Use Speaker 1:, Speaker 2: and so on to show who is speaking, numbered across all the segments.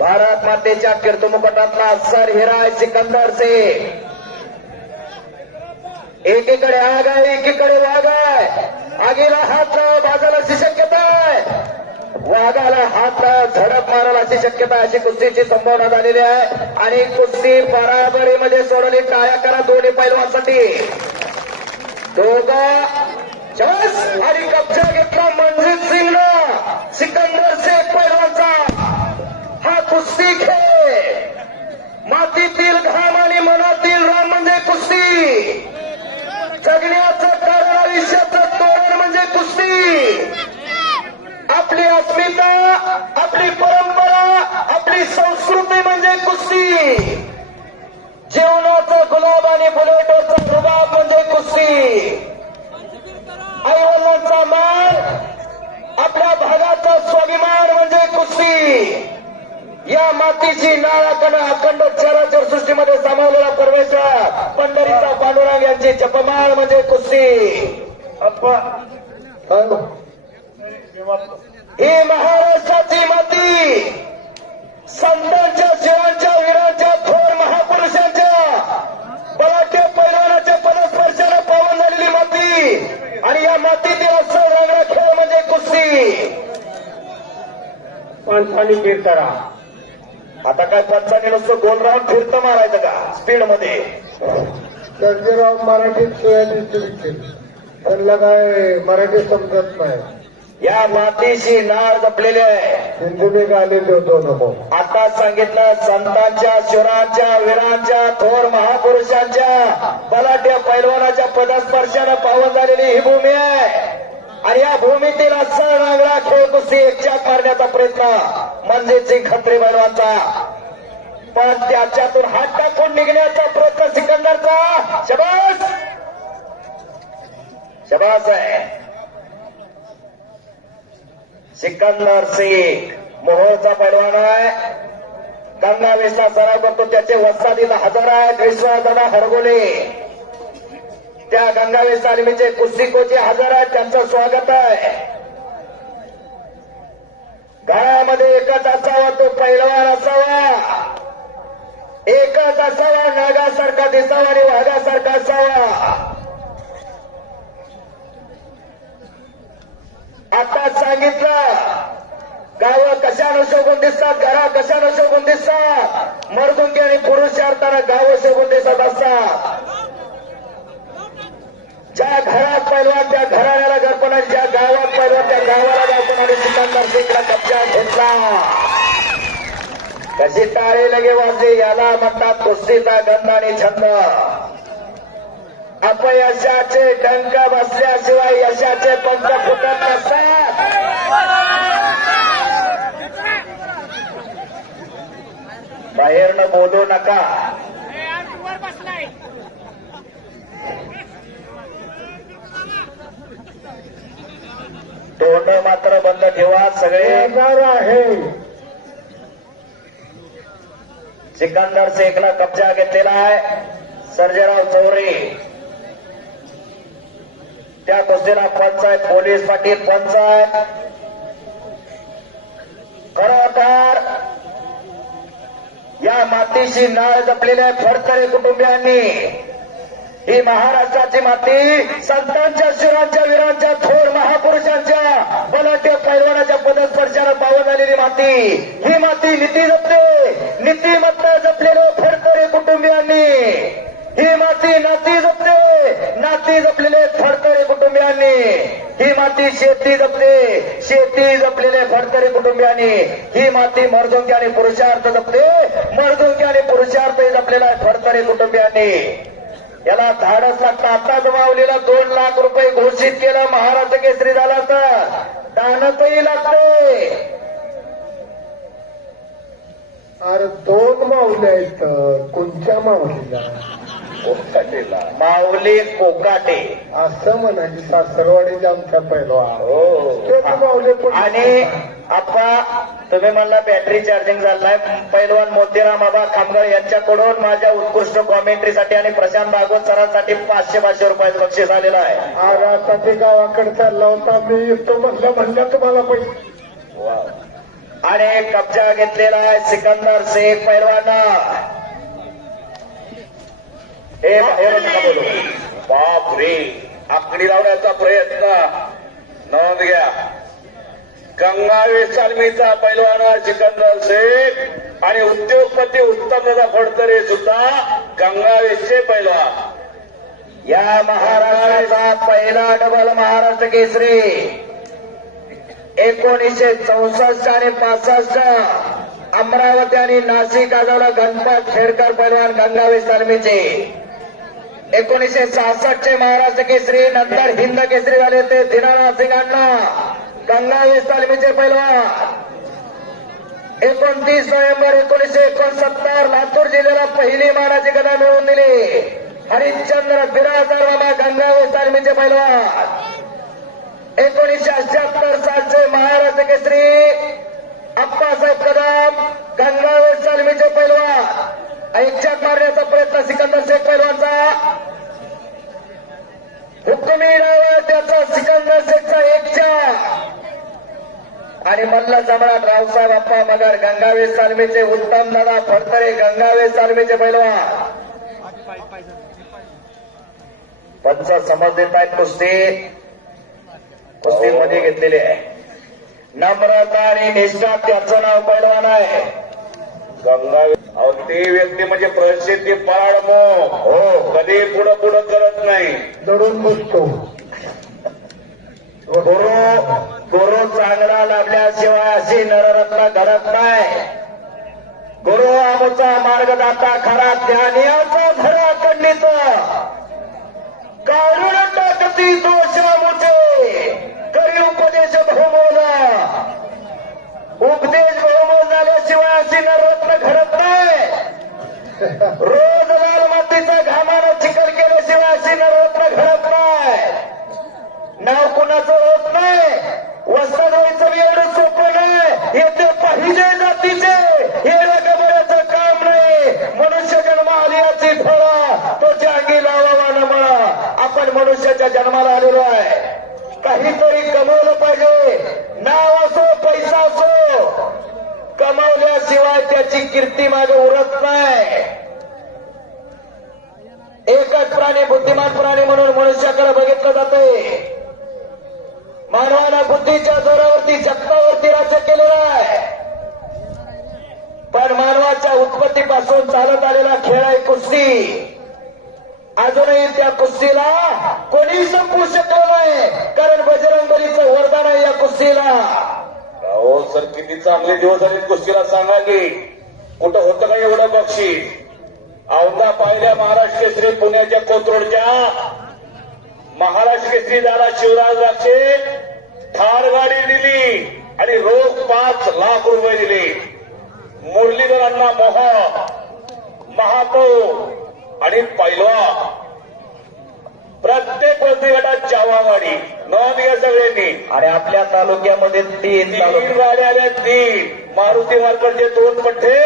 Speaker 1: भारत मातेच्या कीर्तमुकटातला सर हिराय सिकंदर से एकीकडे आग आहे एकीकडे वाघ आहे आगीला हात लावा अशी शक्यता आहे. वाघाला हात झडप मारायला अशी शक्यता अशी कुस्तीची संभावना झालेली आहे. आणि कुस्ती बराबरीमध्ये सोडवली टाळ्या करा दोन्ही पैलवांसाठी दोघा चस आणि कब्जा घेतला. मनजित सिंगला सिकंदर शेख पैलवानचा. कुस्ती खेळ मातीतील घाम आणि मनातील राम म्हणजे कुस्ती. जगण्याचं कारण आयुष्याचं तोरण म्हणजे कुस्ती. आपली अस्मिता आपली परंपरा आपली संस्कृती म्हणजे कुस्ती. जेवणाचं गुलाब आणि बुलेटोचा रुबाब म्हणजे कुस्ती. आईवडिलांचा मान आपल्या भागाचा स्वाभिमान म्हणजे कुस्ती. या मातीची नाळाकडे अखंड चराचर सृष्टीमध्ये सामावलेला परमेश्वर. पंढरीचा पांडुरंग यांची जपमाळ म्हणजे कुस्ती. ही? महाराष्ट्राची माती. संतांच्या शिवांच्या वीरांच्या थोर महापुरुषांच्या बलाढ्य पैलवानाच्या पदस्पर्शाने पावन झालेली माती. आणि या मातीतील असं रंगला खेळ म्हणजे कुस्ती.
Speaker 2: पंचाली कीर्तरा
Speaker 1: आता काय पंचाने नुसतं गोल राऊंड फिरतं मारायचं का? स्पीडमध्ये.
Speaker 2: सर्जेराव मराठीत सोयाबीन विकतील त्यांना काय मराठी समजत नाही.
Speaker 1: या मातीशी नाळ जपलेली आहे.
Speaker 2: हिंदूने आलेले होतो नको
Speaker 1: आता सांगितलं संतांच्या शिवरांच्या वीरांच्या थोर महापुरुषांच्या बलाढ्य पैलवानाच्या पदस्पर्शानं पावन झालेली ही भूमी आहे. आणि या भूमीतील असा नांगरा खेळ कुस्ती एकच्या करण्याचा प्रयत्न मनजीत खत्रे बनवाचा पण त्याच्यातून हात टाकून निघण्याचा प्रयत्न सिकंदरचा. शबास! शबास आहे. सिकंदर सिंग मोहोळचा पैलवान आहे. गंगा सराव करतो. त्याचे वस्तादीला हजर आहेत. विश्वासदादा हरगोले त्या गंगावे तालमीचे कुस्तीकोचे हजर आहेत त्यांचं स्वागत आहे. घरामध्ये एकच असावा तो पैलवान असावा. एकच असावा नागासारखा दिसावा आणि वाघासारखा असावा. आता सांगितलं गावं कशानं शोभून दिसतात घरा कशानं शोभून दिसतात? मर्दुंगी आणि पुरुष अर्थानं गावं शोभून दिसत असतात. ज्या घरात पैलवान त्या घराण्याला गडपण आणि ज्या गावात पैलवान त्या गावाला गडपण आणि सिकंदर सिंगला कब्जा घेतला. कशी टाळे लगे वाजले याला म्हणतात कुस्तीचा गंध आणि छंद. अपयशाचे डंक बसल्याशिवाय यशाचे पंख फुटत नसतात. बाहेरनं बोलू नका. तोंड मात्र बंद ठेवा सगळे.
Speaker 2: आहे.
Speaker 1: सिकंदर शेखला कब्जा घेतलेला आहे. सर्जेराव चौरे. त्या कुस्तीला पंच आहेत पोलीस पाटील पंच आहेत खरोखर या मातीशी नाळ जपलेल्या फडतरे कुटुंबियांनी ही महाराष्ट्राची माती संतांच्या शिरांच्या वीरांच्या थोर महापुरुषांच्या बलाढ्य पैलवानाच्या पदस्पर्शानं पावन झालेली माती ही माती नीती जपते. नीतिमत्ता जपलेल्या फडतरे कुटुंबियांनी. ही माती नाती जपते. नाती जपलेले फडतरे कुटुंबियांनी. ही माती शेती जपते. शेती जपलेले फडकरे कुटुंबियांनी. ही माती मर्दुंकी आणि पुरुषार्थ जपते. मर्दुंकी आणि पुरुषार्थ जपलेला आहे फडकरे कुटुंबियांनी. याला धाडस लागतं. आता जमावलेला दोन लाख रुपये घोषित केलं. महाराष्ट्र केसरी झाला तर. दानतही लागते.
Speaker 2: अरे दोन माऊली आहेत कोणत्या माऊलीला
Speaker 1: माऊली कोकाटे.
Speaker 2: असं म्हणायची सासरवाडीच्या आमच्या पहिलवा
Speaker 1: हो.
Speaker 2: ते माऊली पण
Speaker 1: आणि आपा तुम्ही म्हणला बॅटरी चार्जिंग झालाय. पैलवान मोतीराम आबा खामगाव यांच्याकडून माझ्या उत्कृष्ट कॉमेंट्रीसाठी आणि प्रशांत भागवत सरांसाठी पाचशे पाचशे रुपयाचं बक्षीस आलेलं आहे.
Speaker 2: अरे आता ते गावाकडे चालला होता. मी येतो म्हणलं म्हणलं तुम्हाला पैसे.
Speaker 1: वा. आणि कब्जा घेतलेला आहे सिकंदर शेख पैलवाना बाप रे. आकडी लावण्याचा प्रयत्न. नोंद घ्या. गंगावे चालमीचा पैलवाना सिकंदर शेख आणि उद्योगपती उत्तम फडतरे सुद्धा गंगावेशचे पैलवान. या महाराष्ट्राचा पहिला डबल महाराष्ट्र केसरी. एकोणीसशे चौसष्ट आणि पासष्ट अमरावती आणि नाशिक गाजवला गणपत खेडकर पैलवान गंगावी तालमीचे एकोणीसशे सहासष्ट चे महाराष्ट्र केसरी नंतर हिंद केसरी झाले ते दिनानाथ सिंगांना अण्णा तालमीचे पैलवान एकोणतीस नोव्हेंबर एकोणीसशे एकोणसत्तर लातूर जिल्ह्याला पहिली मानाची गदा मिळवून दिली. हरिश्चंद्र बिराजदार बाबा गंगावे तालमीचे पैलवान एकोणीसशे अठ्याहत्तर सालचे महाराष्ट्र केसरी अप्पासाहेब कदम गंगावेर चालमीचे पैलवान ऐच्छात मारण्याचा प्रयत्न सिकंदर शेख पैलवानचा हुकुमी डाव त्याचा सिकंदर शेखचा एकच्या आणि मल्ल सम्राट रावसाहेब अप्पा मगर गंगावे सालमीचे उत्तम दादा फडतरे गंगावे सालमीचे पैलवान पंच समज देत आहेत कुस्ती. कुस्तीमध्ये घेतलेले आहे. नम्रता आणि निष्ठा त्याचं नाव पैलवान आहे. गंगावे अहो ते व्यक्ती म्हणजे प्रसिद्धी पराडमो हो कधी पुढं पुढं करत नाही.
Speaker 2: दडून बसतो
Speaker 1: गुरु गुरु चांगला लाभल्याशिवाय अशी नररत्न घडत नाही. गुरु आमचा मार्गदाता खरा ज्ञानियाचा धरा खंडित काढून टाकती दोष मुचे करी उपदेश बहुमोल. उपदेश बहुमोल झाल्याशिवाय अशी नररत्न घडत नाही. रोज लाल मातीचा घामानं चिखल केल्याशिवाय अशी नररत्न घडत नाही. नाव कुणाचं होत नाही वस्त्रधरीचं बी एवढं सोपं नाही येते पाहिजे जातीचे हे रगबऱ्याचं काम नाही मनुष्य जन्म आलियाची फळा तो जागी लावावा न मला आपण जन्माला आलेलो आहे. काहीतरी कमवलं पाहिजे. नाव असो पैसा असो कमावल्याशिवाय त्याची कीर्ती मागे उरत नाही. एकच प्राणी बुद्धिमान प्राणी म्हणून मनुष्याकडे बघितलं जाते मानवानं बुद्धीच्या जोरावरती जगतावरती राज्य केलेलं आहे. पण मानवाच्या उत्पत्तीपासून चालत आलेला खेळ आहे कुस्ती. अजूनही त्या कुस्तीला कोणी संपू शकलं नाही. कारण बजरंगबलीचं वरदान आहे या कुस्तीला. हो सर किती चांगले दिवस झाले कुस्तीला सांगा की कुठं होतं का एवढं बक्षीस? औंधा पाहिल्या महाराष्ट्र केसरी पुण्याच्या कोथरूडच्या महाराष्ट्र केसरी दादा शिवराज राक्षे थार गाडी दिली आणि रोख पाच लाख रुपये दिले. मुरलीधरांना मोह. महापौर आणि पैलवा प्रत्येक वस्ती गटात चावा गाडी नोंद घ्या सगळ्यांनी. आणि आपल्या तालुक्यामध्ये तीन तीन गाड्या आल्या तीन. मारुती वारकरचे दोन पठ्ठे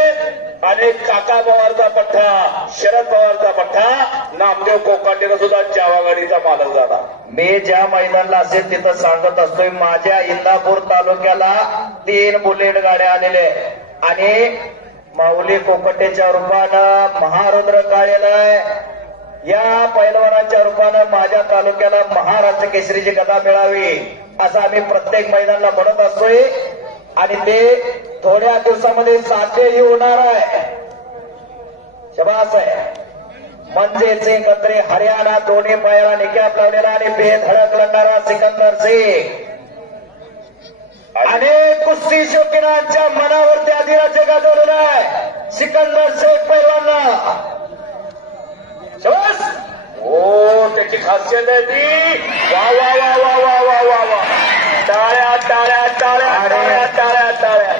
Speaker 1: आणि काका पवारचा पठ्ठा शरद पवारचा पठ्ठा नामदेव कोकाटेला सुद्धा चावा गाडीचा मालक झाला. मी ज्या मैदानला असेल तिथं सांगत असतोय माझ्या इंदापूर तालुक्याला तीन बुलेट गाड्या आलेल्या आणि माऊली कोकटेच्या रूपानं महारुद्र कार्यालय. या पैलवानाच्या रूपानं माझ्या तालुक्याला महाराष्ट्र केसरीची कथा मिळावी असं आम्ही प्रत्येक महिलांना म्हणत असतोय. आणि ते थोड्या दिवसामध्ये साध्यही होणार आहे. शबास आहे म्हणजेच सिंग हरियाणा दोन्ही पायाला निकाप लावलेला आणि बेधडक लढणारा सिकंदर सिंग. अनेक कुस्ती शौकीनांच्या मनावरती अधिराज्य गाजवलेलं आहे. सिकंदर शेख पैलवानला. शबास! हो त्याची खासियत आहे ती. वा वा वा वा वा वा वा वा. टाळ्या टाळ्या टाळ्या टाळ्या टाळ्या टाळ्या.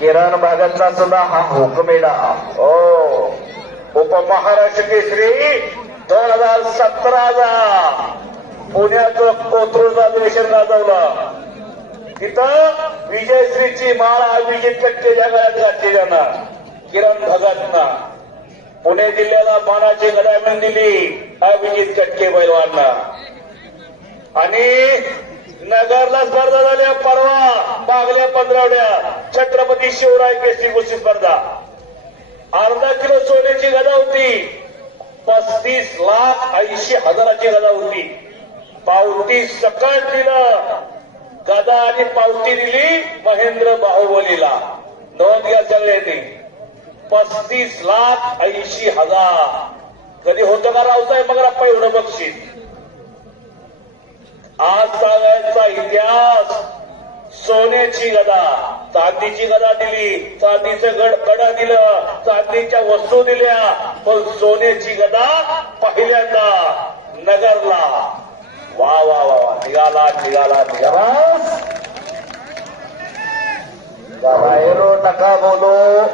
Speaker 1: किरण बागलचा सुद्धा हा हुकमेडा हो उपमहाराष्ट्र केसरी दोन हजार सतराचा पुण्याचं कोथरूडचा अधिवेशन गाजवला. तिथं विजयश्रीची माळ अभिजित या घरात घातली जाणार किरण भगतना. पुणे जिल्ह्याला मानाची गडामण दिली अभिजित कटके बैलवांना आणि
Speaker 3: नगरला स्पर्धा झाल्या परवा मागल्या पंधरावड्या छत्रपती शिवराय केसरी कुस्ती स्पर्धा. अर्धा किलो सोन्याची गदा होती पस्तीस लाख ऐंशी हजाराची गदा होती. पावती सकट दिलं गदा आणि पावती दिली महेंद्र बाहुबलीला. नोंद घ्या सगळ्यांनी पस्तीस लाख ऐंशी हजार. कधी होतं का रावसाहेब? मग एवढं बक्षीस. आज सांगायचा इतिहास. सोन्याची गदा. चांदीची गदा दिली. चांदीचं गड गडा दिलं. चांदीच्या वस्तू दिल्या. पण सोन्याची गदा पहिल्यांदा नगरला. वा वा वा वा. निघाला निघाला निघाला.
Speaker 1: बस एरो नका बोलो.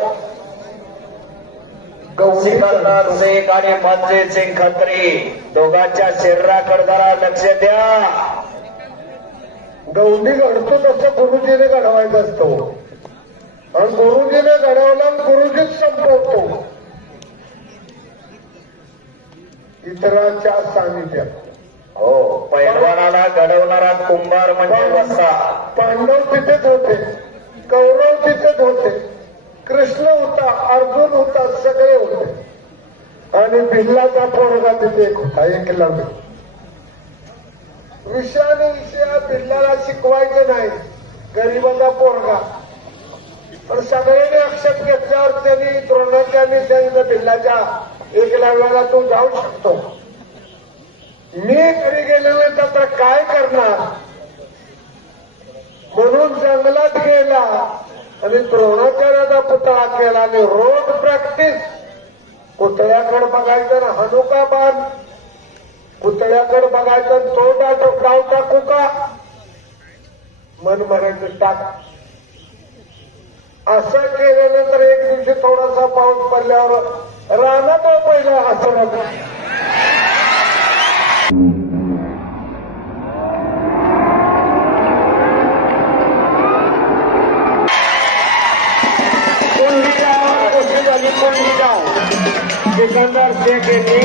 Speaker 2: गौरी
Speaker 1: सिकंदर शेख आणि मंजित सिंग खत्री. दोघांच्या शरीराकडे जरा लक्ष द्या.
Speaker 2: गौंडी घडतो तसं गुरुजीने घडवायचा असतो. आणि गुरुजीने घडवला गुरुजीच संपवतो. इतरांच्या सानिध्यात.
Speaker 1: पैलवानाला घडवणारा कुंभार म्हणजे वसा
Speaker 2: पांडव तिथेच होते कौरव तिथेच होते कृष्ण होता अर्जुन होता सगळे होते. आणि बिल्लाचा पोरगा तिथे एक होता एक लग्न विषयाने विषया बिल्लाला शिकवायचं नाही गरीबाचा पोरगा. पण सगळ्यांनी अक्षत घेतल्यावर त्यांनी द्रोणाचार्य सांगितलं बिल्लाच्या एक लग्नाला तू जाऊ शकतो. मी घरी गेलेले तर काय करणार? म्हणून जंगलात गेला. आणि द्रोणाचार्याचा पुतळा केला आणि रोज प्रॅक्टिस पुतळ्याकडे बघायचं ना हनुका बांध पुतळ्याकडे बघायचं आणि तो टाकू गाव टाकू का मन म्हणायचं टाक. असं केल्यानंतर एक दिवशी थोडासा पाऊस पडल्यावर रानात पहिला असं
Speaker 1: झाली कुंडी गाव शेख यांनी